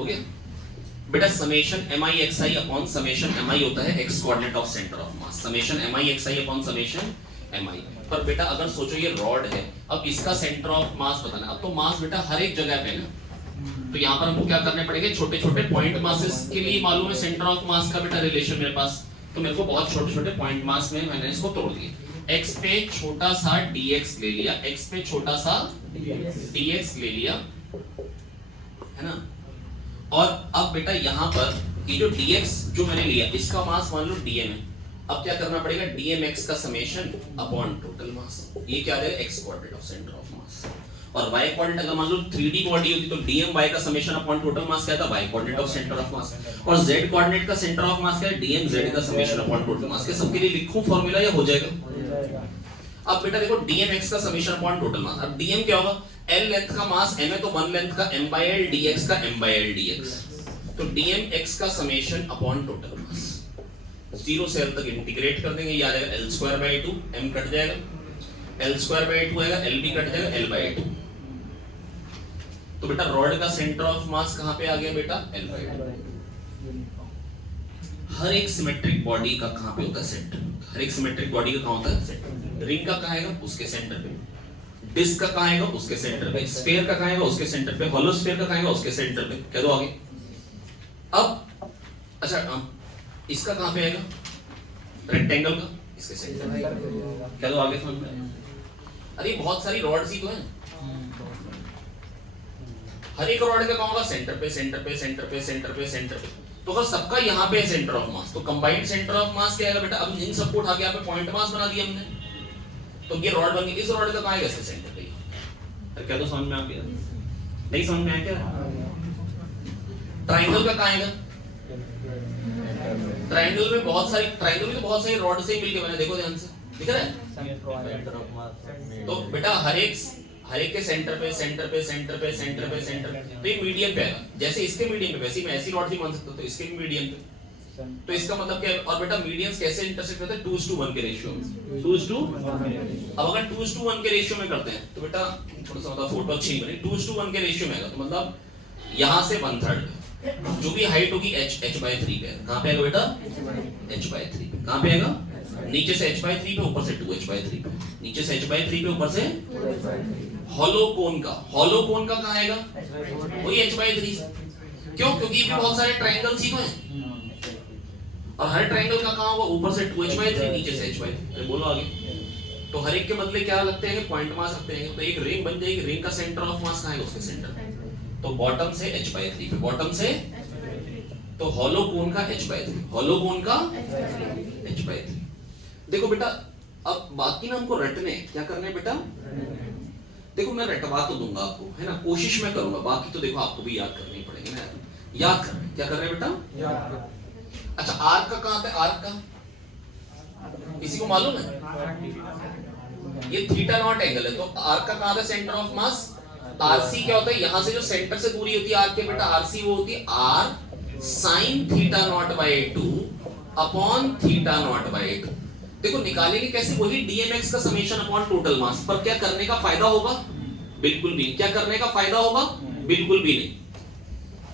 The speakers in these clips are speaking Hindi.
हो गया बेटा। Summation MI upon summation MI होता है x coordinate of centre of mass, summation MI upon summation MI। पर बेटा अगर सोचो ये रॉड है, अब इसका सेंटर ऑफ मास बताना। अब तो मास बेटा हर एक जगह पे ना, तो यहाँ पर हमको क्या करने पड़ेंगे, छोटे छोटे पॉइंट मासेस के लिए मालूम है सेंटर ऑफ मास का बेटा रिलेशन मेरे पास, तो मेरे को बहुत छोटे छोटे पॉइंट मास में मैंने इसको तोड़ दिया। x पे छोटा सा dx ले लिया, x पे छोटा सा dx ले लिया, है ना। और अब बेटा यहाँ पर ये जो dx जो मैंने लिया इसका मास मान लो dm है। अब क्या करना पड़ेगा, dmx का समेशन अपॉन टोटल मास, ये क्या है x coordinate of centre of मास। और y कोऑर्डिनेट अगर मान लो 3D बॉडी होती तो dmy का समेशन अपॉन टोटल मास क्या था, y coordinate of centre of मास। और z कोऑर्डिनेट का सेंटर ऑफ मास क्या है, dmz का समेशन अपॉन टोटल मास। के सबके लिए लिखूं फार्मूला या हो जाएगा। अब बेटा देखो dmx का समेशन अपॉन टोटल मास। अब dm क्या होगा, l लेंथ का मास m है तो 1 लेंथ का m/l, dx का m/l dx, तो dmx का समेशन अपॉन टोटल मास। 0 से l तक इंटीग्रेट कर देंगे, ये आ जाएगा l²/2, m कट जाएगा, l²/2 आएगा, l भी कट जाएगा, l/2। तो बेटा रॉड का सेंटर ऑफ मास कहां पे आ गया बेटा, l/2। हर एक सिमेट्रिक बॉडी का कहां पे होता है सेंटर, हर एक सिमेट्रिक बॉडी का कहां होता है सेंटर। रिंग का कहां आएगा, उसके सेंटर पे। डिस्क का कहां आएगा, उसके सेंटर पे। स्फीयर का कहां आएगा, उसके सेंटर पे। हॉलो स्फीयर का कहां आएगा, उसके सेंटर पे। कह दो आगे। अब अच्छा इसका कहां पे आएगा, रेक्टेंगल का इसके सेंटर पे। कह दो आगे समझ में। अरे बहुत सारी रॉड्स ही तो हैं, हर एक रॉड का कहां होगा, सेंटर पे सेंटर पे सेंटर पे सेंटर पे सेंटर पे। तो अगर सबका यहाँ पे सेंटर ऑफ मास, तो कंबाइंड सेंटर ऑफ मास क्या आएगा बेटा। अब इन सबको उठा के यहाँ पे पॉइंट मास बना दिया हमने, तो ये रॉड बन गई। इस रॉड का कहां आएगा, इसके सेंटर पे। अरे क्या तो समझ में आ गया, नहीं समझ में आया क्या। ट्रायंगल का कहां आएगा, ट्रायंगल में बहुत सारी रॉड से मिलके बने, देखो ध्यान से दिख रहा है। तो बेटा हर एक के सेंटर पे सेंटर पे सेंटर पे सेंटर पे सेंटर, तो ये मीडियम पे आएगा। जैसे इसके मीडियम पे वैसे मैं ऐसी रॉड भी मान सकता हूं, तो इसके भी मीडियम पे। तो इसका मतलब क्या है। और बेटा मीडियंस कैसे इंटरसेक्ट होते हैं, 2:1 के रेशियो में। 2:1। अब अगर 2:1 के रेशियो में करते हैं तो बेटा थोड़ा सा मतलब फोटो अच्छी नहीं बनी, 2:1 के रेशियो में आएगा, तो मतलब यहां से 1/3 जो भी हाइट होगी h/3 पे। कहां पे आएगा बेटा, h/3 पे। कहां पे आएगा, नीचे से h/3 पे, ऊपर से 2h/3 पे। नीचे से h/3 पे, ऊपर से। हॉलो कोन का कहां आएगा, वही h/3। क्यों, क्योंकि ये भी बहुत सारे ट्रायंगल्स ही तो हैं, और हर ट्रायंगल का कहां होगा, ऊपर से 2h/3, नीचे से h/3। अरे बोलो आगे। तो हर एक के बदले क्या लगते हैं, पॉइंट मास लगते हैं। तो एक रिंग बन जाएगी, रिंग का सेंटर ऑफ मास कहां है, उसके सेंटर। तो बॉटम से h/3 पे, बॉटम से। तो हॉलो कोन का h/3, हॉलो कोन का h/3। देखो बेटा अब बाकी ना हमको रटने क्या करने बेटा, देखो मैं रटवा तो दूंगा आपको, है ना, कोशिश मैं करूंगा। बाकी तो देखो आपको भी याद करने ही पड़ेंगे ना, याद कर क्या कर रहे हैं बेटा। अच्छा आर्क का कहां आता है, आर्क का किसी को मालूम है, ये θ0 एंगल है। तो आर्क का कहां आता है, सेंटर ऑफ मास। आरसी क्या होता है, यहां से जो सेंटर से दूरी होती है आर्क के बेटा, आरसी वो होती है r sin θ0/2 अपॉन θ0/2। देखो निकालेंगे कैसे, वही dmx का समेशन अपॉन टोटल मास। पर क्या करने का फायदा होगा, बिल्कुल भी। क्या करने का फायदा होगा, बिल्कुल भी नहीं।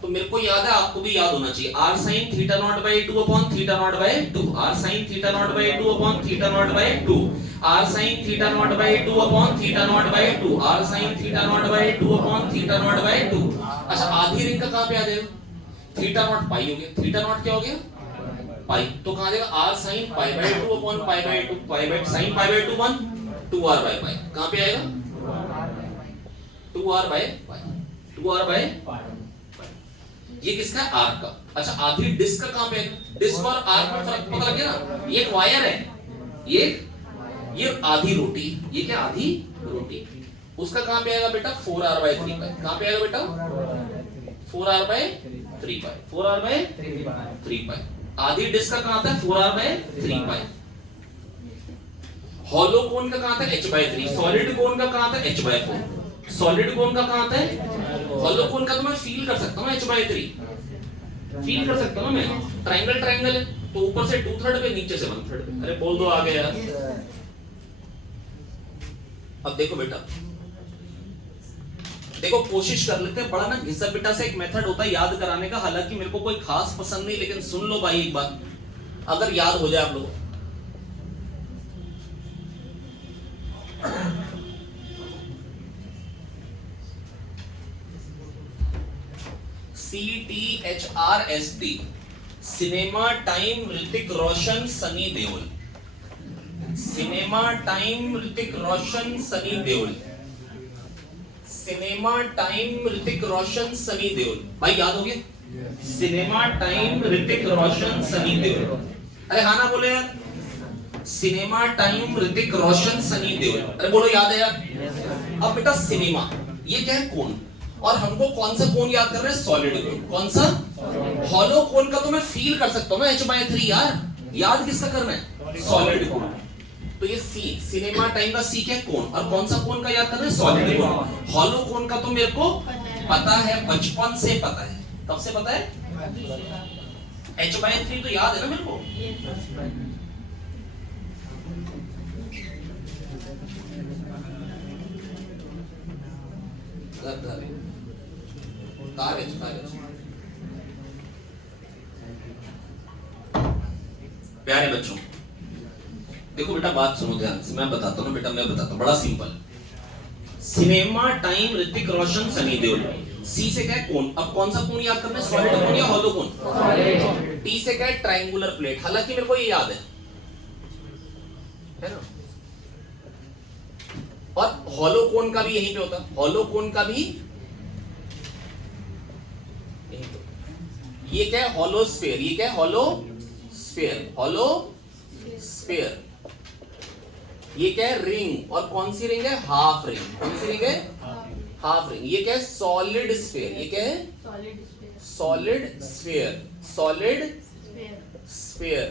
तो मेरे को याद है, आपको भी याद होना चाहिए, r sin θ0/2 upon θ0/2, r sin θ0/2 upon θ0/2, r sin θ0/2 upon θ0/2, r sin θ0/2 upon θ0/2। अच्छा आधी रिंग का कहां पे आ जाएगा, θ0 पाई हो गया, θ0 क्या हो गया, पाई। तो कहां जाएगा, r sin π/2 upon π/2, sin π/2 1, 2r/π। कहां पे आएगा, 2r/π, 2r/π। ये किसका है, आर्क का। अच्छा आधी डिस्क का कहां पे है, डिस्क और आर्क में फर्क पता लग गया ना। ये एक वायर है, ये आधी रोटी, ये क्या आधी रोटी। उसका कहां पे आएगा बेटा, 4r/3 पाई। कहां पे आएगा बेटा, 4r/3 पाई, 4r/3 पाई। आधी डिस्क का कहां आता है, 4r/3 पाई। हॉलो कोन का कहां आता है, h/3। सॉलिड कोन का कहां आता है, h/4। सॉलिड कोन का कहां आता है, हॉलो कोन का तो मैं फील कर सकता हूं, h/3 फील कर सकता हूं मैं। ट्रायंगल है तो ऊपर से 2/3 पे, नीचे से 1/3 पे। अरे बोल दो आगे यार। अब देखो बेटा, देखो कोशिश कर लेते हैं, बड़ा ना घिसा पिटा से एक मेथड होता है याद कराने का, हालांकि मेरे को कोई खास पसंद नहीं, लेकिन सुन लो भाई एक बात, अगर याद हो जाए आप लोगों। CTHRST, cinema time Hrithik Roshan Sunny Deol. Cinema time Hrithik Roshan Sunny Deol. Cinema time Hrithik Roshan Sunny Deol. भाई याद हो गया? Cinema time Hrithik Roshan Sunny Deol. अरे हाँ ना बोले यार, सिनेमा टाइम ऋतिक रोशन सनी देओल। अरे बोलो याद है यार। अब बेटा सिनेमा ये क्या है? कोन। और हमको कौन सा कोन याद कर रहे हैं? सॉलिड कोन। कौन सा? हॉलो कोन का तो मैं फील कर सकता हूं ना h/3 यार। याद किसका करना है? सॉलिड कोन। तो ये सी, सिनेमा टाइम का सी क्या? कोन। और कौन सा कोन का याद कर रहे हैं? सॉलिड कोन। हॉलो कोन का तो मेरे को पता है, बचपन से पता है। कब से पता है? h/3 तो याद है ना मेरे को। प्यारे बच्चों देखो बेटा, बात सुनो ध्यान से, मैं बताता हूँ बेटा, मैं बताता हूँ, बड़ा simple. Cinema time Hrithik Roshan Sunny Deol. सी से क्या है? कोन। अब कौन सा कोन याद करना है? सॉलिड कोन या हॉलो कोन? टी से क्या है? Triangular plate. हालांकि मेरे को ये याद है ना। और हॉलो कोन का भी यहीं पे होता है। हॉलो कोन का भी ये क्या है? Hollow sphere. ये क्या है? Hollow sphere. Hollow sphere. ये क्या है? रिंग। और कौन सी रिंग है? Half ring. कौन सी रिंग है? Half ring. ये क्या है? Solid sphere. ये क्या है? Solid sphere. Solid sphere.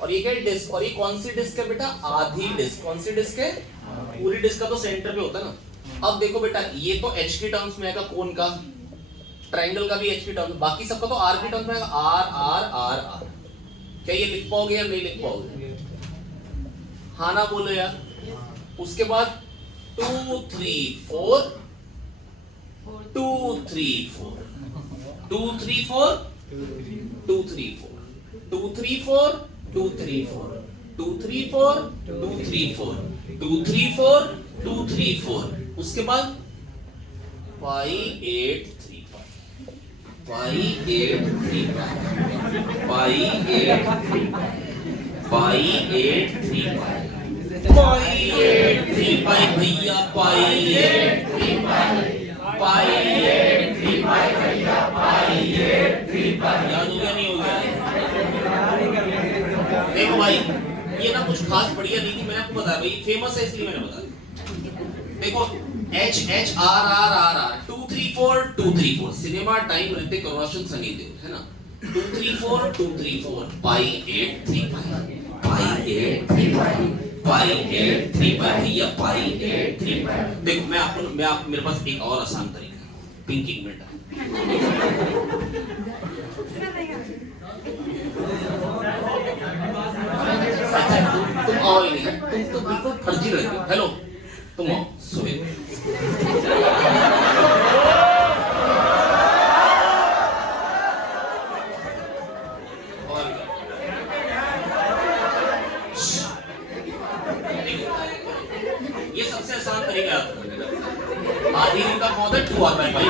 और ये क्या है? डिस्क। और ये कौन सी डिस्क है बेटा? आधी डिस्क। कौन सी डिस्क है? पूरी डिस्क का तो सेंटर पे होता है ना। अब देखो बेटा, ये तो एच के टर्म्स में आएगा कोन का, ट्रायंगल का भी एच के टर्म्स, बाकी सबका तो आर के टर्म्स में आएगा। R r r r. क्या ये लिख पाओगे या नहीं लिख पाओगे? हाँ ना बोलो यार। उसके बाद 2 3 4 2 3 4 2 3 4 2 3 4 2 3 4 2 3 4 2 3 4 2 3 4 2 3 4 2 3 4। उसके बाद 5 8 3 5 8 3 5 8 3 5 8 3 5 8 3 भैया 5 8 3 5 8 3 भैया 5 8 3 याद हो गया? नहीं हो गया? देखो भाई, ये ना कुछ खास बढ़िया नहीं थी, मैंने आपको बताया भाई, फेमस है इसलिए मैंने बताया। देखो H H R R R R 2 3 4 2 3 4। Cinema time Hrithik Roshan Sunny Deol, है ना। 2 3 4 2 3 4 5 8 3 5 8 3 5 8 3 भैया 5 8 3। देखो मेरे पास एक और आसान तरीका है, पिंकिंग में तुम आओ ही नहीं, तुम तो बिल्कुल फर्जी लग रहे हो। हेलो तुम आओ, सुहेल। ये सबसे आसान तरीका है। आधी रिंग का कौन है? 2r/5।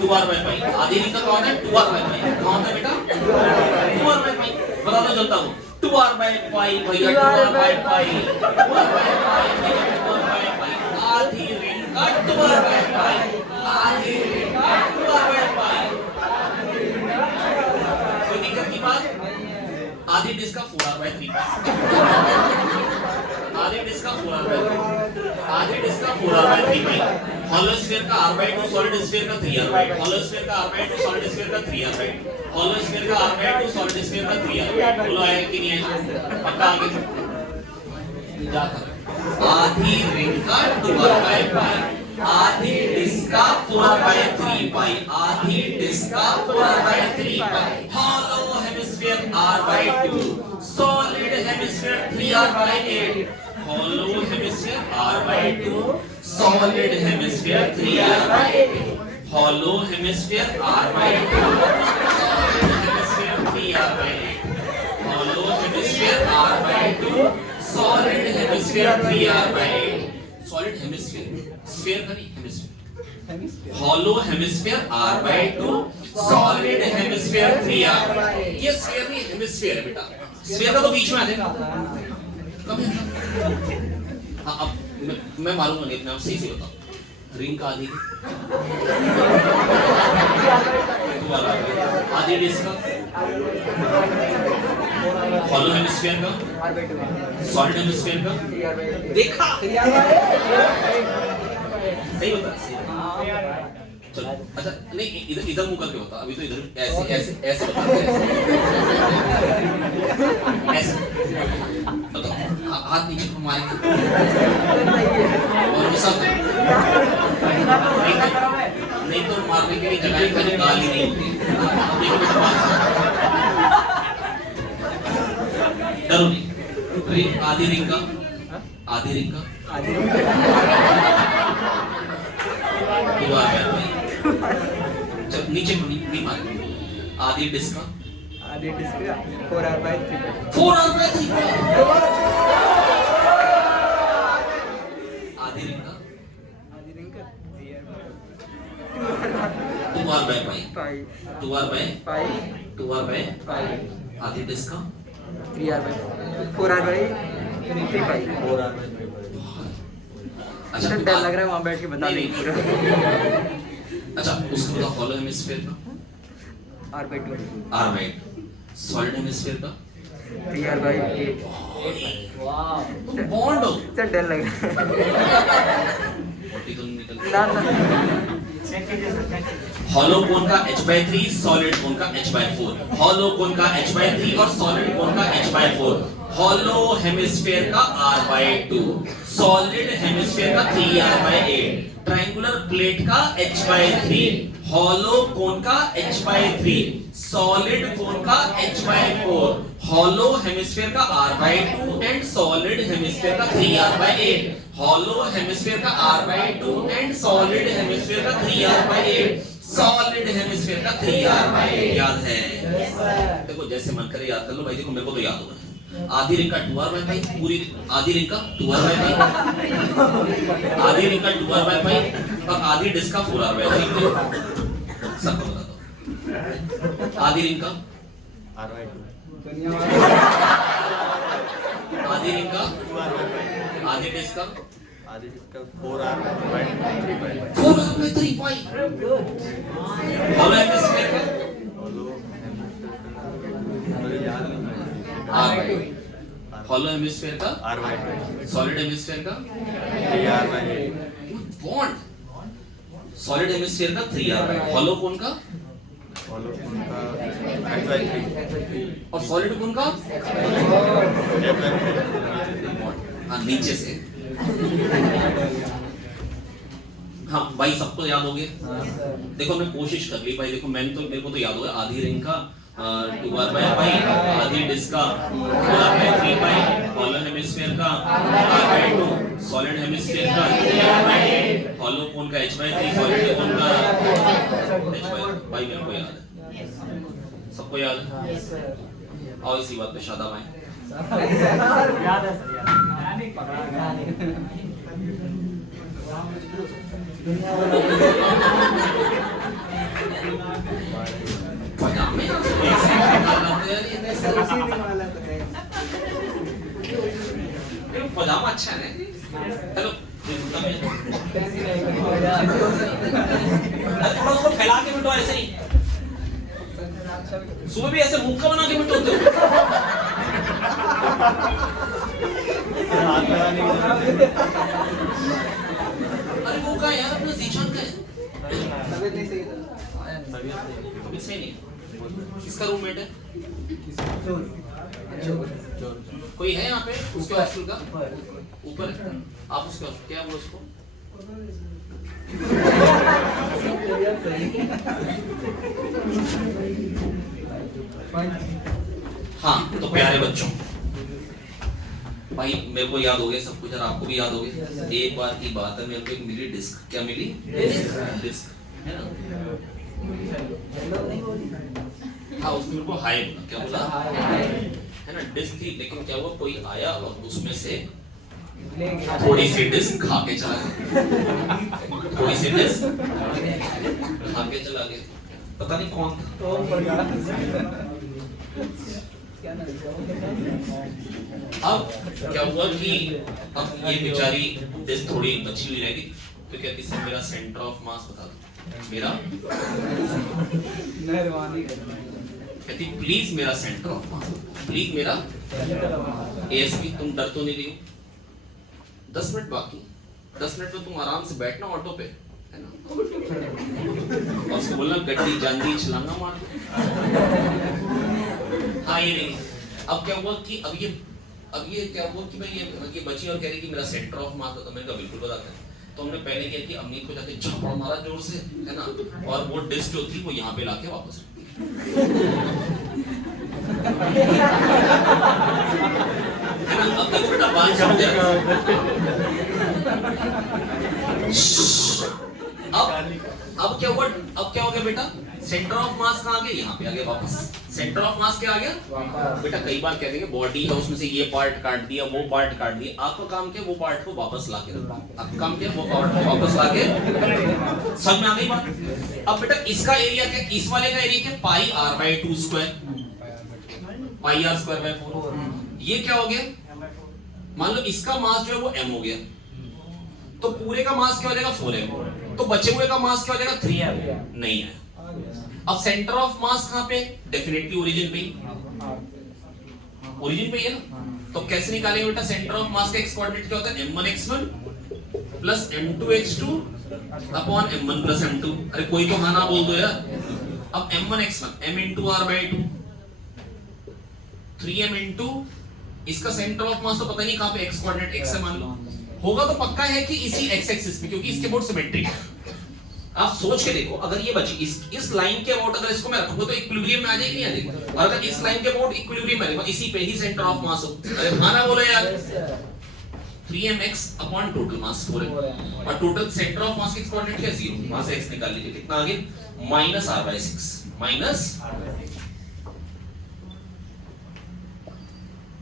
2r/5। आधी रिंग का कौन है? 2r/5। कौन है बेटा? 2r/5। बता दो चलता हूँ। 2r/5 भैया 2r/5। 2r/5 भैया 2r/5। आधी रिंग का 2r/5। आधी रिंग का 2r/5। कोई दिक्कत की बात? आधी डिस्क का 4r/3। आधी डिस्क का 4r/3। आधी डिस्क का 4r/3। हॉलो स्फीयर का r/2, सॉलिड स्फीयर का 3r/2। हॉलो स्फीयर का r/2, सॉलिड स्फीयर का 3r/2। हॉलो स्फीयर का r/2, सॉलिड स्फीयर का 3r/2। बोलो आया कि नहीं आया? पक्का आगे जा कर। आधी रिंग का 2r/5। आधी डिस्क का 4r/3। आधी डिस्क का 4r/3। Hollow hemisphere r/2, solid hemisphere 3r/8। Hollow hemisphere r/2, solid hemisphere 3r/8, hollow hemisphere r/2, solid hemisphere 3r/8, hollow hemisphere r/2, solid hemisphere 3r/8, solid hemisphere, sphere का नहीं hemisphere, hollow hemisphere r/2, solid hemisphere 3r/8, ये sphere नहीं hemisphere है बेटा, sphere का तो बीच में आ जाएगा, हाँ अब मैं मालूम नहीं अपने आप सही से बताओ, रिंग का आधी आधी डिस्क का, हॉलो हेमिस्फीयर का, सॉलिड हेमिस्फीयर का, देखा सही बता सही। चलो अच्छा नहीं इधर इधर मुंह करके बता, अभी तो इधर ऐसे ऐसे ऐसे बता ऐसे बताओ, हाथ नीचे को मारेंगे और सब नहीं तो मारने के लिए जगह ही खाली गाली नहीं होती, डरो नहीं। रिंग आधी रिंग का, आधी रिंग का, नीचे को नहीं मारे, आधी डिस्क का, आधी डिस्क 4r/3, 4r/3, आधी रिंग का, आधी रिंग का 2r/5, 2r/5, 2r/5, आधी डिस्क का 3r/4r/3, 4r/3, अच्छा डर लग रहा है वहां बैठ के बता नहीं पूरा। अच्छा उसको बताओ हॉलो हेमिस्फीयर का r/2, r/8, सॉलिड हेमिस्फीयर का 3r/8, बॉन्ड हो सर डर लग रहा मोटी तो निकल है ना हॉलो कोन का h/3, सॉलिड कोन का h/4, हॉलो कोन का h/3 और सॉलिड कोन का h/4, हॉलो हेमिस्फीयर का r/2, सॉलिड हेमिस्फीयर का 3r/8, ट्रायंगुलर प्लेट का h/3, हॉलो कोन का h/3, सॉलिड कोन का h/4, हॉलो हेमिस्फीयर का r/2 एंड सॉलिड हेमिस्फीयर का 3r/8, हॉलो हेमिस्फीयर का r/2 एंड सॉलिड हेमिस्फीयर का 3r/8, सॉलिड हेमिस्फीयर का 3r/8 याद है? देखो जैसे मन करे याद कर लो भाई, देखो मेरे को तो याद होगा। आधी रिंग का 2r/5, पूरी आधी रिंग का 2r/5, आधी रिंग का 2r/5 और आधी डिस्क का 4r/3, सबको बता दो। आधी रिंग का r/2, आधी रिंग का, आधी डिस्क का 4r/3, हॉलो हेमिस्फीयर का r/2, हॉलो हेमिस्फीयर का r/2, सॉलिड हेमिस्फीयर का 3r/8, बॉन्ड, सॉलिड हेमिस्फीयर का 3r/8, हॉलो कोन का हॉलो कोन का h/3 और सॉलिड कोन का हाँ नीचे से। हाँ भाई सबको याद हो गया? देखो मैं कोशिश कर ली भाई, देखो मैंने तो मेरे को तो याद हो गया। आधी रिंग का 2r/5, आधी डिस्क का 4r/3, हॉलो हेमिस्फीयर का r/2, सॉलिड हेमिस्फीयर का 3r/8, हॉलो कोन का h/3, सॉलिड कोन का h/4। भाई मेरे को याद है, सबको याद है? और इसी बात पे शादा भाई याद है सर, पजामे पजामा अच्छा है ना? हेलो थोड़ा उसको फैला के बिठो, ऐसे ही सुबह भी ऐसे मुक्का बना के बिठो। अरे वो का यार अपना जीशान का है, तबीयत नहीं सही था, तबीयत सही नहीं। किसका रूममेट है? कोई है यहाँ पे उसके हॉस्टल का? ऊपर है? आप उसके हॉस्टल क्या बोलो उसको? हाँ तो प्यारे बच्चों, भाई मेरे को याद हो गया सब कुछ और आपको भी याद हो गया। एक बार की बात है, मेरे को एक मिली डिस्क, क्या मिली? डिस्क है ना। हाँ उसने मेरे को हाई बोला, क्या बोला? है ना, डिस्क थी, लेकिन क्या हुआ, कोई आया और उसमें से थोड़ी सी डिस्क खा के चला गया, थोड़ी सी डिस्क खा के चला गया, पता नहीं कौन था। अब क्या हुआ कि अब ये बेचारी डिस्क थोड़ी बची हुई रहेगी, तो कहती सर मेरा सेंटर ऑफ मास बता दो, मेरा कहती प्लीज मेरा सेंटर ऑफ मास, प्लीज मेरा एएसपी। तुम डर तो नहीं रही हो? 10 मिनट बाकी, 10 मिनट में तुम आराम से बैठना ऑटो पे, है ना, और उसको बोलना गड्डी जानदी छलांगा मार दो। हाँ ये नहीं। अब क्या हुआ कि अब ये क्या हुआ कि भाई ये बची और कह रही कि मेरा सेंटर ऑफ मास था, तो मैंने कहा बिल्कुल बताते हैं। तो हमने पहले क्या कि अमनीत को जाके झपड़ मारा जोर से, है ना, और वो डिस्क जो थी वो यहाँ पे लाके वापस रख दी। है ना, अब तक बेटा बात समझ अब क्या हुआ, अब क्या हो गया बेटा, सेंटर ऑफ मास कहाँ आ गया, यहाँ पे आ गया वापस। सेंटर ऑफ मास क्या आ गया बेटा, कई बार कह देंगे बॉडी है उसमें से ये पार्ट काट दिया, वो पार्ट काट दिया, आपका काम क्या, वो पार्ट को वापस लाके रखना, आपका काम क्या, वो पार्ट को वापस लाके, समझ में आ गई बात। अब बेटा इसका एरिया क्या, इस वाले का एरिया क्या, pi r by 2 square, pi r square by 4। ये क्या हो गया, मान लो इसका मास जो है वो m हो गया, तो पूरे का मास क्या हो जाएगा 4m, तो बचे हुए का मास क्या हो जाएगा 3m, नहीं है। अब सेंटर ऑफ मास कहां पे, डेफिनेटली ओरिजिन पे ही, ओरिजिन पे ही है ना। तो कैसे निकालेंगे बेटा, सेंटर ऑफ मास का x कोऑर्डिनेट क्या होता है, m1x1 plus m2x2 upon m1 plus m2। अरे कोई तो हाँ ना बोल दो यार। अब m1x1 m into r by 2 3m into इसका सेंटर ऑफ मास तो पता नहीं कहां पे, x कोऑर्डिनेट x है मान लो, होगा तो पक्का है कि इसी x एक्सिस पे, क्योंकि इसके बोर्ड सिमेट्रिक है। आप सोच के देखो, अगर ये बची इस लाइन के अबाउट अगर इसको मैं रखूंगा तो इक्विलिब्रियम में आ जाएगी, नहीं आ जाएगी? और अगर इस लाइन के अबाउट इक्विलिब्रियम में रहेगा, इसी पे ही सेंटर ऑफ मास हो, अरे माना बोलो यार, 3mx अपॉन टोटल मास 4m, और टोटल सेंटर ऑफ मास के कोऑर्डिनेट क्या 0, वहां से x निकाल लीजिए, कितना आ गया माइनस r बाय 6, माइनस।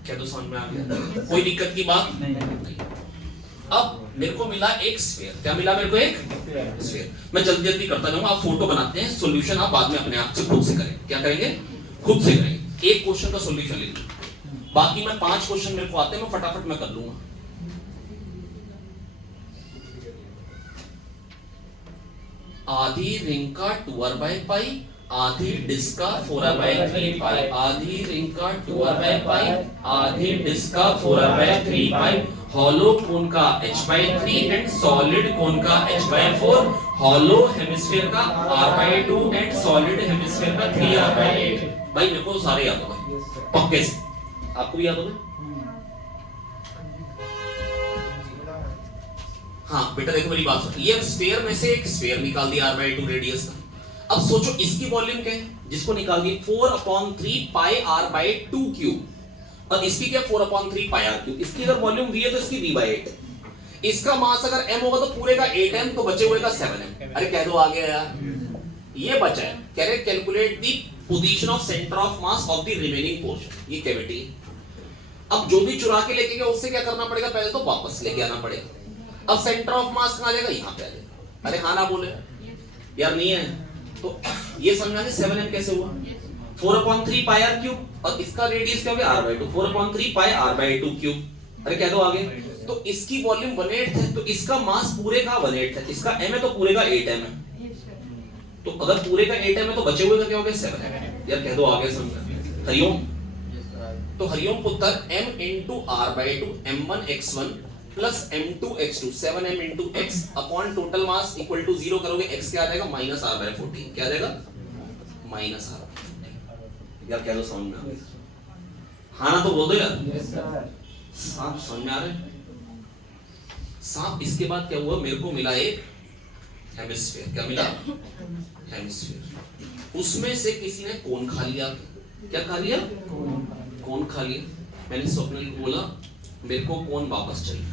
क्या तो समझ में आ गया, कोई दिक्कत की बात नहीं। अब मेरे को मिला एक स्फीयर, क्या मिला मेरे को, एक स्फीयर। मैं जल्दी जल्दी करता जाऊंगा, आप फोटो बनाते हैं, सॉल्यूशन आप बाद में अपने आप से खुद से करें, क्या करेंगे, खुद से करेंगे। एक क्वेश्चन का सॉल्यूशन ले लीजिए, बाकी मैं 5 क्वेश्चन मेरे को आते हैं, मैं फटाफट मैं कर लूंगा। आधी रिंग का 2r बाय पाई, आधी डिस्क का 4r बाय 3 पाई, आधी रिंग का 2r बाय पाई, आधी डिस्क का 4r बाय 3 पाई, हॉलो कोन का h by 3 and solid cone का h बाय 4, हॉलो हेमिस्फीयर का r by 2 and solid hemisphere का 3r बाय 8। भाई मेरे को सारे याद हो गए पक्के से, आपको भी याद हो गए? हाँ बेटा देखो मेरी बात सुनो, ये स्फीयर में से एक स्फीयर निकाल दिया r बाय 2 रेडियस का। अब सोचो इसकी वॉल्यूम क्या है, जिसको निकाल दी 4/3 पाई r बाय 2 क्यूब, और इसकी क्या 4/3 पाई r क्यूब। इसकी अगर वॉल्यूम v है तो इसकी v बाय 8। इसका मास अगर m होगा तो पूरे का 8m, तो बचे हुए का 7m। अरे कह दो आ गया यार, ये बचा है, कह रहे calculate the position of centre of mass of the remaining portion, ये कैविटी है। अब जो भी चुरा के लेके गया उससे क्या करना पड़ेगा, पहले तो वापस लेके आना पड़ेगा। अब सेंटर ऑफ मास कहां आ जाएगा, यहां पे आ जाएगा। अरे हाँ ना बोले यार, नहीं है तो ये समझना कि 7m कैसे हुआ, 4/3 पाई r क्यूब, और इसका रेडियस क्या हो गया r by 2, 4/3 pi r by 2 cube. अरे कह दो आगे, तो इसकी वॉल्यूम 1/8 है, तो इसका मास पूरे का 1/8 है, इसका m है तो पूरे का 8m है, तो अगर पूरे का 8m है तो बचे हुए का क्या हो गया 7m। यार कह दो आगे समझ। हरिओम, तो हरिओम पुत्र m into r by 2 m1x1 plus m2x2 7m into x upon total mass equal to 0 करोगे, x क्या आ जाएगा माइनस r बाय 14, क्या आ जाएगा माइनस r। यार क्या दो समझ में आ रहा, हाँ ना तो बोल दो यार। सांप समझ में आ रहा है, सांप। इसके बाद क्या हुआ, मेरे को मिला एक हेमिस्फीयर, क्या मिला हेमिस्फीयर, उसमें से किसी ने कोन खा लिया। क्या खा लिया, कोन खा लिया। मैंने स्वप्निल को बोला मेरे को कौन वापस चाहिए,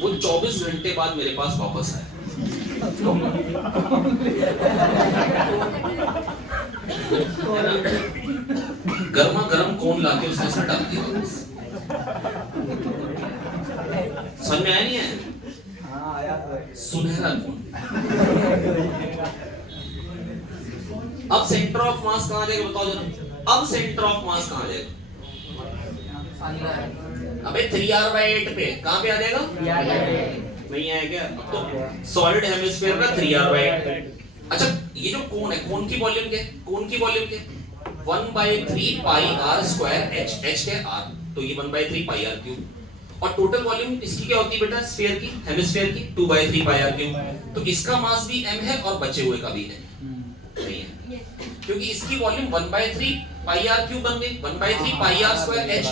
वो 24 घंटे बाद मेरे पास वापस आया। गर्मा गर्म कौन लाके उसने ऐसा डाल दिया वापस। समझ में आया नहीं है? हाँ आया सुनहरा कौन। अब सेंटर ऑफ मास कहां जाएगा बताओ जरा। अब सेंटर ऑफ मास कहां जाएगा? अबे 3r/8 पे कहां पे आ जाएगा? नहीं आया क्या? अब तो सॉलिड हेमिस्फीयर का 3r/8। अच्छा ये जो कोन है, कोन की वॉल्यूम क्या है? कोन की वॉल्यूम क्या है? 1/3 पाई r स्क्वायर h, h क्या है r, तो ये 1/3 पाई r क्यूब। और टोटल वॉल्यूम इसकी क्या होती है बेटा स्फीयर की, हेमिस्फीयर की? 2/3 पाई r क्यूब। तो इसका मास भी m है और बचे हुए का भी है, नहीं है क्योंकि इसकी वॉल्यूम 1/3 पाई r क्यूब बन गई, 1/3 पाई r स्क्वायर h।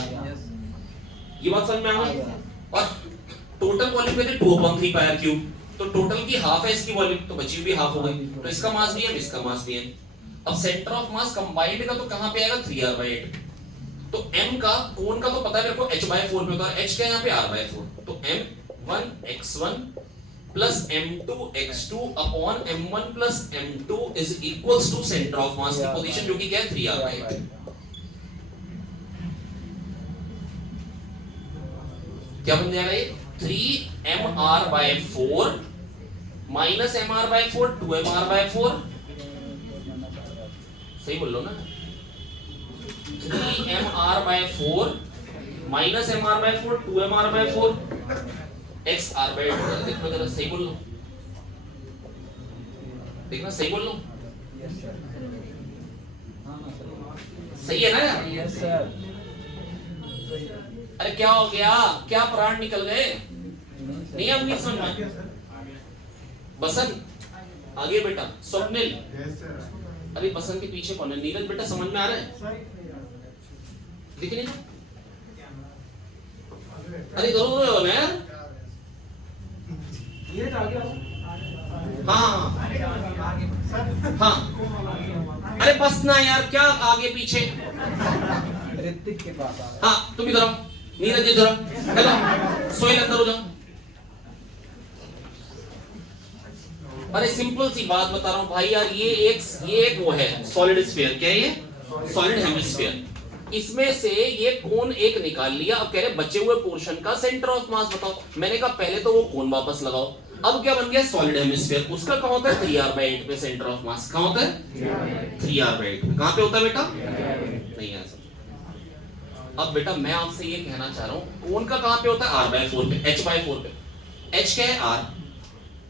ये बात समझ में आ गई? और टोटल वॉल्यूम कहते हैं 2/3 पाई r क्यूब, तो टोटल की हाफ है इसकी वॉल्यूम, तो बची हुई भी हाफ हो गई, तो इसका मास भी है, इसका मास भी है। अब सेंटर ऑफ मास कंबाइंड का तो कहां पे आएगा? 3r/8। तो m का, कोन का तो पता है मेरे को h/4 में होता है, h क्या है यहां पे? r/4। तो m1x1 plus m2x2 upon m1 plus m2 is equals to centre of mass की पोजीशन, जो कि क्या है? 3r/8। क्या बन जाएगा ये? 3mr/4 माइनस mr/4 2mr/4, सही बोल लो ना? 3mr/4 minus mr/4 2mr/4 x r/2। देखो जरा सही बोल लो, देखना सही बोल लो, सही है ना यार? Yes sir. अरे क्या हो गया? क्या प्राण निकल गए? नहीं अब नहीं समझ में। बसंत आगे बेटा, स्वप्निल अरे बसंत के पीछे कौन है? नीरज बेटा समझ में आ रहा है? दिख नहीं ना? अरे जरूर हो ना यार। हाँ हाँ अरे बस ना यार, क्या आगे पीछे? ऋतिक के पास आ हाँ तुम इधर आओ, नीरज इधर आओ, हेलो सोहेल अंदर हो जाओ। अरे सिंपल सी बात बता रहा हूं भाई यार, ये एक वो है सॉलिड स्फीयर। क्या है ये? Solid hemisphere. इसमें से ये कोन एक निकाल लिया, अब कह रहे बचे हुए पोर्शन का सेंटर ऑफ मास बताओ। मैंने कहा पहले तो वो कोन वापस लगाओ। अब क्या बन गया? Solid hemisphere. उसका कहां होता है? 3r/8 पे सेंटर ऑफ मास। कहां होता है? 3r/8 पे। कहां पे होता है बेटा? नहीं है सब। अब बेटा मैं आपसे ये कहना चाह रहा हूं, कोन का कहां पे होता है? r/4 पे, h/4 पे। h क्या है? r।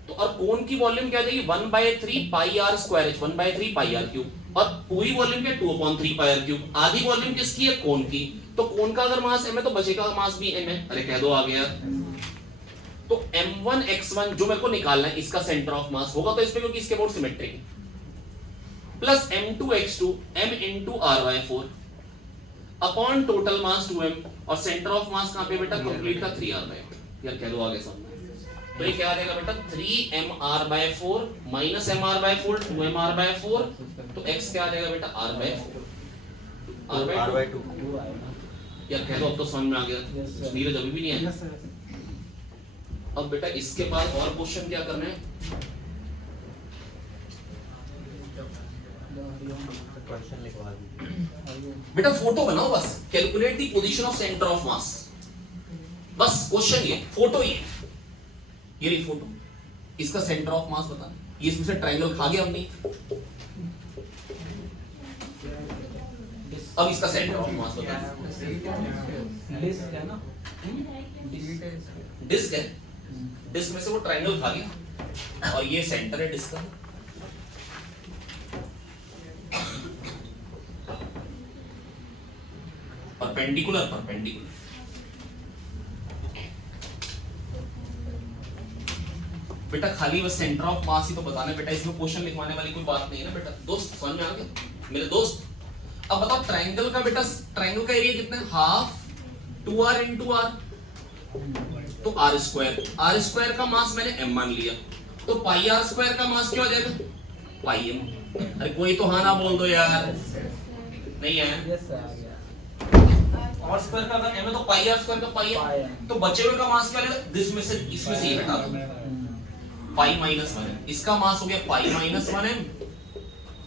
तो और कोन की वॉल्यूम क्या आ जाएगी? 1/3 पाई r स्क्वायर h, 1/3 पाई r क्यूब। और पूरी वॉल्यूम क्या? 2/3 पाई r क्यूब। आधी वॉल्यूम किसकी है? कोन की। तो कोन का अगर मास m है तो बचेगा मास भी m है। अरे कह दो आ गया। तो m1x1 जो मेरे को निकालना है, इसका सेंटर ऑफ मास होगा तो इसमें, क्योंकि इसके बोर्ड सिमेट्रिक है, plus m2x2 m into r/4 upon total मास 2m, और सेंटर ऑफ मास कहां पे बेटा? कंप्लीट का 3r/8। यार कह दो आगे सब। तो ये क्या आ जाएगा बेटा? 3mr/4 माइनस mr/4 2mr/4, तो x क्या आ जाएगा बेटा? r/4 r/2। यार कह दो अब तो समझ में आ गया। नीरज अभी भी नहीं आया। अब बेटा इसके बाद और क्वेश्चन क्या करना है? क्वेश्चन लिखवा दीजिए बेटा फोटो बनाओ बस, calculate the position of centre of मास। बस क्वेश्चन ये, फोटो ये रही फोटो, इसका सेंटर ऑफ मास बता। ये इसमें से ट्रायंगल खा गया हमने। अब इसका सेंटर ऑफ मास बता। डिस्क है ना? डिस्क है, डिस्क में से वो ट्रायंगल खा गया और ये सेंटर है डिस्क का। Perpendicular perpendicular. बेटा खाली बस सेंटर ऑफ मास ही तो बताना है बेटा, इसमें क्वेश्चन लिखवाने वाली कोई बात नहीं है ना बेटा। दोस्त समझ में आ गया मेरे दोस्त? अब बताओ ट्रायंगल का बेटा, ट्रायंगल का एरिया कितना है? हाफ 2r into r, तो r स्क्वायर का मास मैंने m मान लिया, तो पाई r स्क्वायर का मास क्या हो जाएगा? पाई m। अरे कोई तो हाँ ना बोल दो यार। नहीं है? यस सर आ गया। r स्क्वायर का अगर m है तो पाई r स्क्वायर का पाई है, तो बचे हुए का मास क्या लगेगा, दिस में से इसमें से ये हटा दो, पाई माइनस 1m, इसका मास हो गया पाई माइनस 1m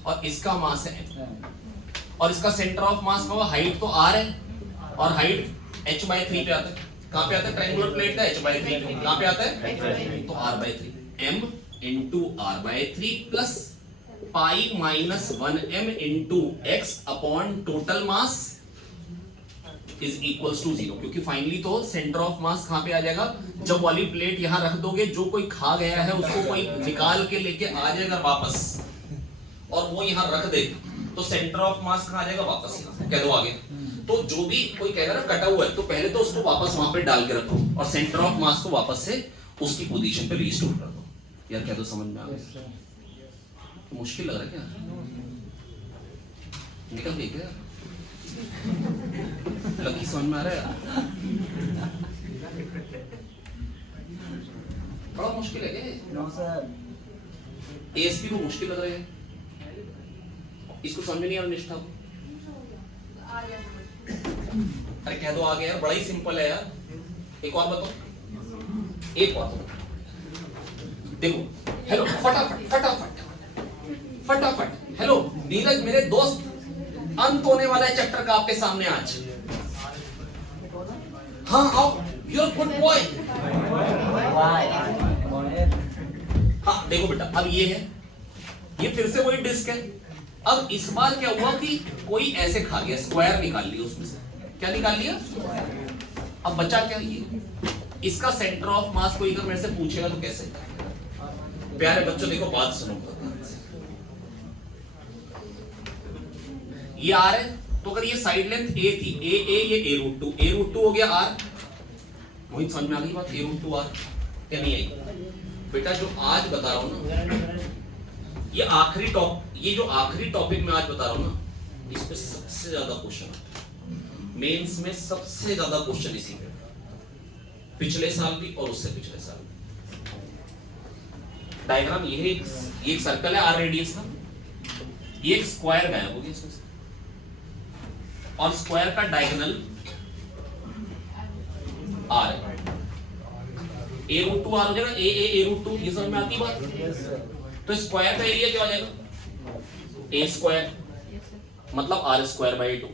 और इसका मास है m, और इसका सेंटर ऑफ मास का होगा, हाइट तो r है और हाइट h/3 पे आता है, कहां पे आता है, ट्रायंगुलर प्लेट का h/3 पे कहां पे आता है, तो r/3, m into r/3 plus pi minus 1m into x upon total mass is equals to 0, क्योंकि फाइनली तो सेंटर ऑफ मास कहां पे आ जाएगा, जब वाली प्लेट यहां रख दोगे, जो कोई खा गया है उसको कोई निकाल के लेके आ जाएगा वापस और वो यहां रख दे, तो सेंटर ऑफ मास कहां आ जाएगा, वापस यहां, कह दो आगे। तो जो भी कोई कहेगा ना कटा हुआ है, तो पहले तो उसको वापस वहां पे डाल के रखो और सेंटर ऑफ मास को वापस से उसकी पोजीशन पे रिस्टोर कर दो। यार क्या तो समझ में आ गया, तो मुश्किल लग रहा है क्या, निकल गई क्या, लकी समझ में आ रहा है, बड़ा मुश्किल है क्या, नो सर, एएसपी को मुश्किल लग रहा है, इसको समझ में नहीं आ रहा, निष्ठा को, अरे कह दो आ गया यार, बड़ा ही सिंपल है यार, एक और बताओ, एक और देखो, हेलो फटाफट फटाफट फटाफट, हेलो नीरज मेरे दोस्त, अंत होने वाला है चैप्टर का आपके सामने आज, हाँ आओ, यूर गुड बॉय, हाँ देखो बेटा, अब ये है, ये फिर से वही डिस्क है, अब इस बार क्या हुआ कि कोई ऐसे खा गया, स्क्वायर निकाल लिया उसमें से, क्या निकाल लिया, अब बचा क्या, ये इसका सेंटर ऑफ मास कोई अगर मेरे से पूछेगा तो कैसे, प्यारे बच्चों देखो बात सुनो, ये r है, तो अगर ये साइड लेंथ a थी, a ये a√2 हो गया r, मोहित समझ में आ गई बात, a√2r क्या नहीं आई बेटा, जो आज बता रहा हूं ना, ये आखिरी ये जो आखिरी टॉपिक में आज बता रहा हूं ना, इस पे सबसे ज्यादा क्वेश्चन मेंस में, सबसे ज्यादा क्वेश्चन इसी पे, पिछले साल भी और उससे पिछले साल भी। डायग्राम ये एक सर्कल है r रेडियस का, ये एक स्क्वायर गायब हो गया इसमें से, और स्क्वायर का डायगोनल r है, a√2r हो जाएगा, a√2, ये समझ में आती बात, तो स्क्वायर का एरिया क्या हो जाएगा, a स्क्वायर मतलब r²/2,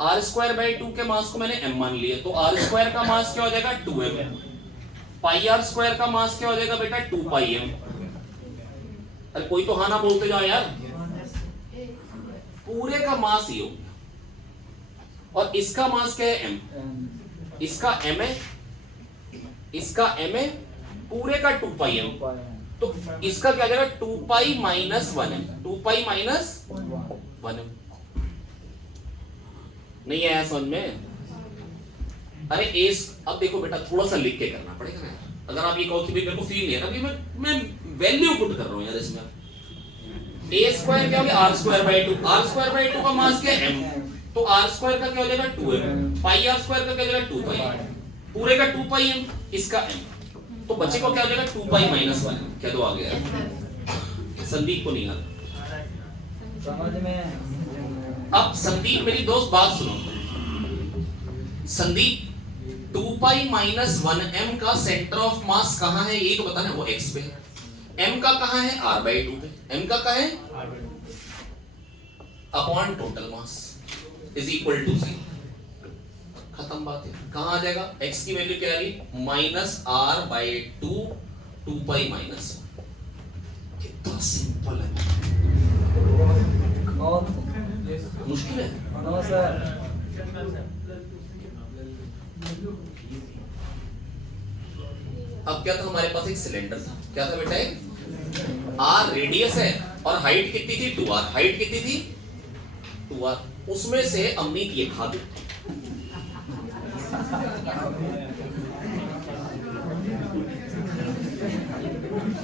r²/2 के मास को मैंने m मान लिया, तो r² का मास क्या हो जाएगा 2m, पाई r² का मास क्या हो जाएगा बेटा 2πm, अरे कोई तो हाँ ना बोलते जाओ यार, पूरे का मास ही हो, और इसका मास क्या है m, इसका m है, इसका m है, पूरे का 2πm, तो इसका क्या जाएगा 2π माइनस 1m, 2π माइनस 1m, नहीं आया समझ में, अरे एस, अब देखो बेटा थोड़ा सा लिख के करना पड़ेगा ना, अगर आप ये कहो कि मेरे को फील नहीं है, अभी मैं वैल्यू पुट कर रहा हूं यार इसमें, a² क्या हो गया r²/2, r²/2 का मास क्या है m, तो r² का क्या हो जाएगा 2m, पाई r² का क्या हो जाएगा 2π, पूरे का 2πm, इसका m, तो बच्चे को क्या हो जाएगा 2π माइनस 1, क्या दो आ गया, संदीप को नहीं आता समझ में। अब संदीप मेरी दोस्त बात सुनो, संदीप 2π माइनस 1m का सेंटर ऑफ मास कहां है, यही तो बताना है, वो x पे है, m का कहां है r/2 पे, m का कहां है upon total mass is equal to 0, खत्म बात है, कहां आ जाएगा, x की वैल्यू क्या आ रही माइनस r/2 2π माइनस 1, कितना सिंपल है, मुश्किल है, नो सर, अब क्या था हमारे पास, एक सिलेंडर था, क्या था बेटा, एक r रेडियस है और हाइट कितनी थी 2r, हाइट कितनी थी 2r, उसमें से अम्मी ये खा दी,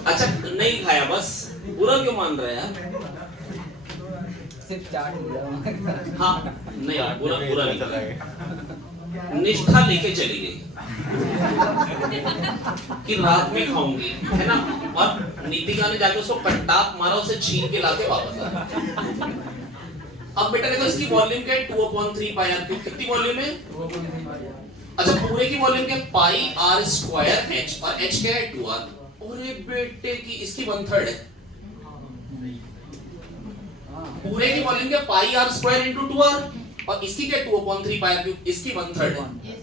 अच्छा नहीं खाया बस, बुरा क्यों मान रहा है यार, सिर्फ चाट लिया, हाँ नहीं यार बुरा बुरा नहीं कर रहा, निष्ठा लेके चली गई कि रात में खाऊंगी, है ना, और नीतिका ने जाके उसको कंटाप मारा, उसे छीन के लाके वापस आ, अब बेटा देखो इसकी वॉल्यूम क्या है 2/3 पाई आर क्यूब। कितनी वॉल्यूम है? अच्छा पूरे की वॉल्यूम क्या है? पाई आर स्क्वायर एच, और एच क्या है 2r। अरे बेटे की इसकी 1/3 है। पूरे की वॉल्यूम क्या pi r square into 2r, और इसकी क्या 2/3 पाई आर क्यूब, इसकी 1/3 है।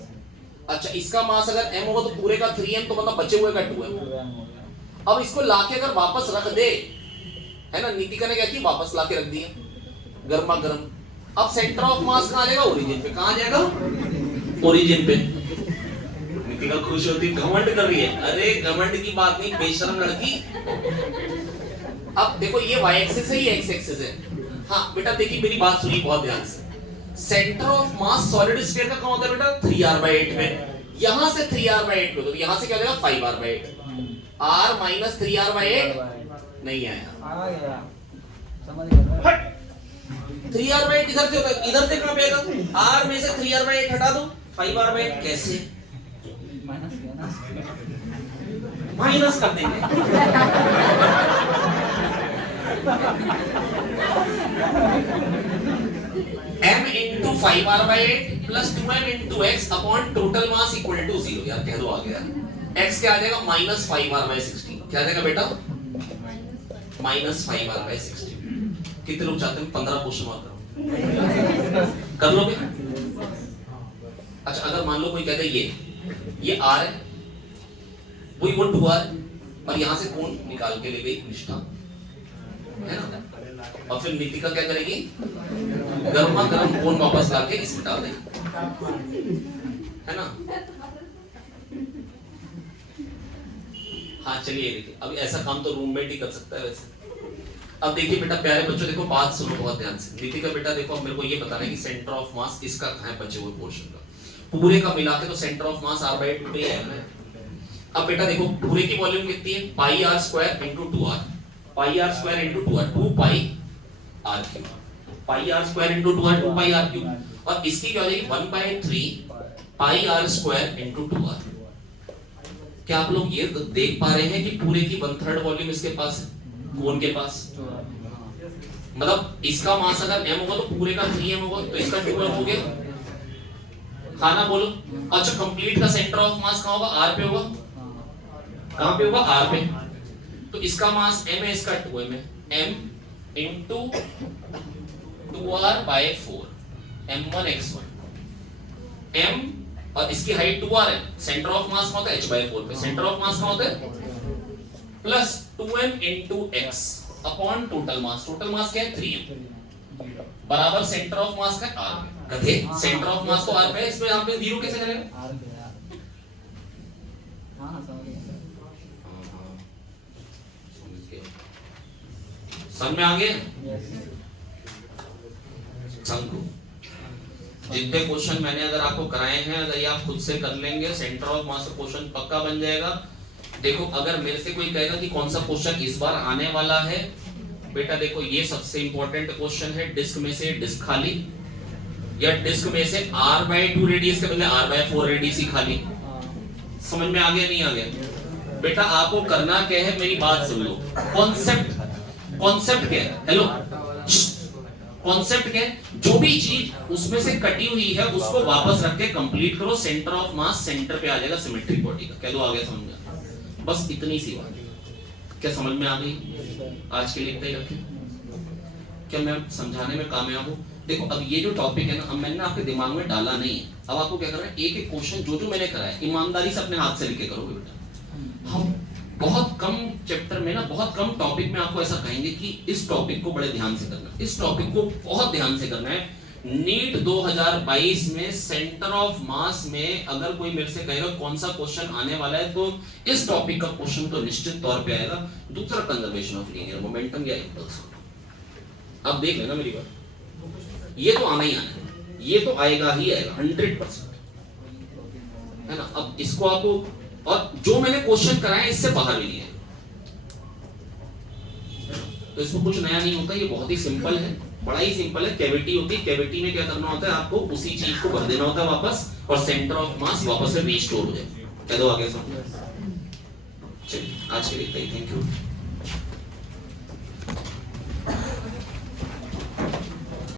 अच्छा इसका मास अगर m होगा तो पूरे का 3m, तो मतलब बचे हुए का 2m। अब इसको लाके अगर वापस रख दे, है ना, नीतिका ने क्या की वापस लाके रख दिया गर्मा गर्म। अब सेंटर ऑफ मास कहां आ जाएगा? ओरिजिन पे। कहां आ जाएगा? ओरिजिन पे। नीतिका खुश होती, घमंड कर रही है। अरे घमंड की बात नहीं बेशरम लड़की। अब देखो ये y एक्सिस है, ये x एक्सिस है। हाँ बेटा देखिए मेरी बात सुनिए बहुत ध्यान से। Centre of mass solid sphere का कहां होता है बेटा? 3r/8 में। यहां से 3r/8 में, तो यहां से क्या हो जाएगा 5r/8। r माइनस 3r/8 नहीं आया, आ गया समझ गया। 3r/8 इधर से होता है, इधर से कहां पे आएगा? r में से 3r/8 हटा दो, 5r/8 कैसे? माइनस किया ना, माइनस कर देंगे। m into 5r/8 plus 2m into x upon total mass equal to 0। यार कह दो आ गया। x क्या आ जाएगा? Minus 5r/16। क्या आ जाएगा बेटा? Minus 5r/16। कितने लोग चाहते हैं 15 क्वेश्चन और करो? कर लोगे? अच्छा अगर मान लो कोई कहता है ये r है, वही वो 2r, और यहां से कोण निकाल के ले गई निष्ठा, है ना, और फिर नीतिका क्या करेगी? गर्मा गर्म कोण वापस लाके इसमें डाल देगी, है ना। हाँ चलिए देखिए, अब ऐसा काम तो रूममेट ही कर सकता है वैसे। अब देखिए बेटा प्यारे बच्चों, देखो बात सुनो बहुत ध्यान से। नीतिका बेटा देखो, अब मेरे को ये बताना है कि सेंटर ऑफ मास इसका कहां है बचे हुए पोर्शन का। पूरे का मिला के तो सेंटर ऑफ मास r/2 पे है ना। अब बेटा देखो पूरे की वॉल्यूम कितनी है? Pi r square into 2r, pi r square into 2r, 2 pi r cube, pi r square into 2r, 2 pi r cube, और इसकी क्या हो जाएगी 1/3 पाई आर स्क्वायर इंटू 2r। क्या आप लोग ये देख पा रहे हैं कि पूरे की 1/3 वॉल्यूम इसके पास है, कोण के पास? मतलब इसका मास अगर m होगा तो पूरे का 3m होगा, तो इसका 2m हो गया। खाना बोलो। अच्छा कंप्लीट का सेंटर ऑफ मास कहां होगा? r पे होगा। कहां पे होगा? r पे। तो इसका मास m है, इसका 2m है। m into 2r/4 m1 x1, m और इसकी हाइट 2r है। सेंटर ऑफ मास कहां होता है? h/4 पे। सेंटर ऑफ मास कहां होता है? Plus 2m into x upon total मास। टोटल मास क्या है? 3m बराबर सेंटर ऑफ मास का r। कथे सेंटर ऑफ मास तो r पे है, इसमें यहां पे 0 कैसे करेगा? आर गया। हाँ समझ गया। समझ में आ गया? यस शंकु जितने क्वेश्चन मैंने अगर आपको कराए हैं, अगर ये आप खुद से कर लेंगे, सेंटर ऑफ मास का क्वेश्चन पक्का बन जाएगा। देखो अगर मेरे से कोई कहेगा कि कौन सा क्वेश्चन इस बार आने वाला है, बेटा देखो ये सबसे इंपॉर्टेंट क्वेश्चन है। डिस्क में से डिस्क खाली, या डिस्क में से r/2 रेडियस के बदले r/4 रेडियस ही खाली। समझ में आ गया नहीं आ गया? बेटा आपको करना क्या है, मेरी बात सुन लो। कॉन्सेप्ट क्या है? हेलो, कॉन्सेप्ट क्या है? जो भी चीज उसमें से कटी हुई है उसको वापस रख के कंप्लीट करो। सेंटर ऑफ मास सेंटर पे आ जाएगा सिमेट्रिक बॉडी का। कह दो आ गया समझ में? बस इतनी सी बात। क्या समझ में आ गई? आज के लिए इतना ही रखें। क्या मैं समझाने में कामयाब हूँ? देखो अब ये जो टॉपिक है ना, अब मैंने आपके दिमाग में डाला नहीं है। अब आपको क्या करना है, एक एक क्वेश्चन जो मैंने कराया ईमानदारी से अपने हाथ से लिखे करोगे बेटा। हम बहुत कम चैप्टर में ना, बहुत कम टॉपिक में आपको ऐसा कहेंगे कि इस टॉपिक को बड़े ध्यान से करना है, इस टॉपिक को बहुत ध्यान से करना है। नीट 2022 में सेंटर ऑफ मास में अगर कोई मेरे से कहेगा कौन सा क्वेश्चन आने वाला है, तो इस टॉपिक का क्वेश्चन तो निश्चित तौर पे आएगा। दूसरा कंजर्वेशन ऑफ लीनियर मोमेंटम या इम्पल्स। अब देख लेना मेरी बात, ये तो आना ही आना है, ये तो आएगा ही आएगा 100%, है ना। अब इसको आपको, और जो मैंने क्वेश्चन कराए इससे बाहर भी नहीं है, तो इसमें कुछ नया नहीं होता। ये बहुत ही सिंपल है, बड़ा ही सिंपल है। कैविटी होती है, कैविटी में क्या करना होता है, आपको उसी चीज को भर देना होता है वापस, और सेंटर ऑफ मास वापस से रीस्टोर हो जाए। कह दो आगे समझ। चलिए आज के लिए थैंक यू।